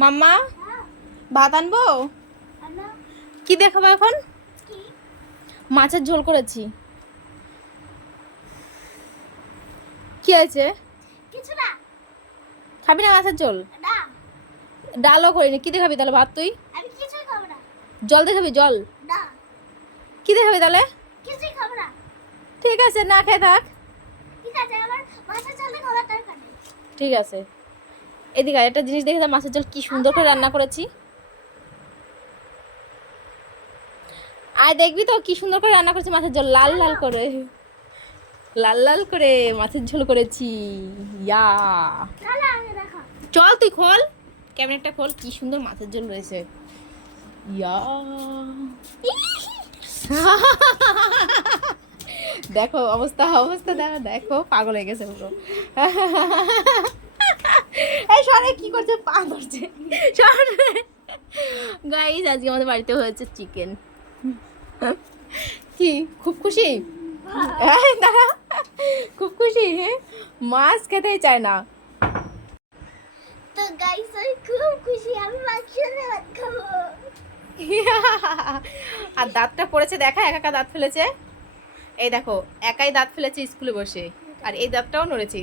মাম্মা ভাত আনবো? কি দেখাবো এখন? মাছের ঝোল করেছি। কি আছে? কিছু না। খাবি না মাছের ঝোল? না। ডালও করিনি। কি দেখাবি তাহলে ভাত তুই? আমি কিছুই খাবো না। জল দেখাবি? জল না। কি দেখাবি তাহলে? কিছুই খাবো না। ঠিক আছে, না খেয়ে থাক। ঠিক আছে, আমার মাছের ঝোল খাবার দরকার নেই। ঠিক আছে, এদিকে একটা জিনিস দেখে মাছের ঝোল কি সুন্দর করে রান্না করেছি। আয় দেখবি তো কি সুন্দর করে রান্না করেছি মাছের ঝোল, লাল লাল করে, লাল লাল করে মাছের ঝোল করেছি। ইয়া চলো আগে দেখো। চল তুই খোল, ক্যাবিনেটটা খোল, কি সুন্দর মাছের ঝোল রয়েছে। ইয়া দেখো অবস্থা, অবস্থা দেখো, দেখো পাগল হয়ে গেছে পুরো। এই সরে, কি করছে? পা ধরছে। সরে গাইস, আজকে আমাদের বাড়িতে হয়েছে চিকেন। কি খুব খুশি? এই দাঁড়া, খুব খুশি? মাছ খেতেই চায় না। তো গাইস আমি খুব খুশি, আমি মাছ দিয়ে ভাত খাবো। আর দাঁতটা পড়েছে দেখা, একা একা দাঁত ফেলেছে। এই দেখো, একাই দাঁত ফেলেছে স্কুলে বসে, আর এই দাঁতটাও নড়েছে।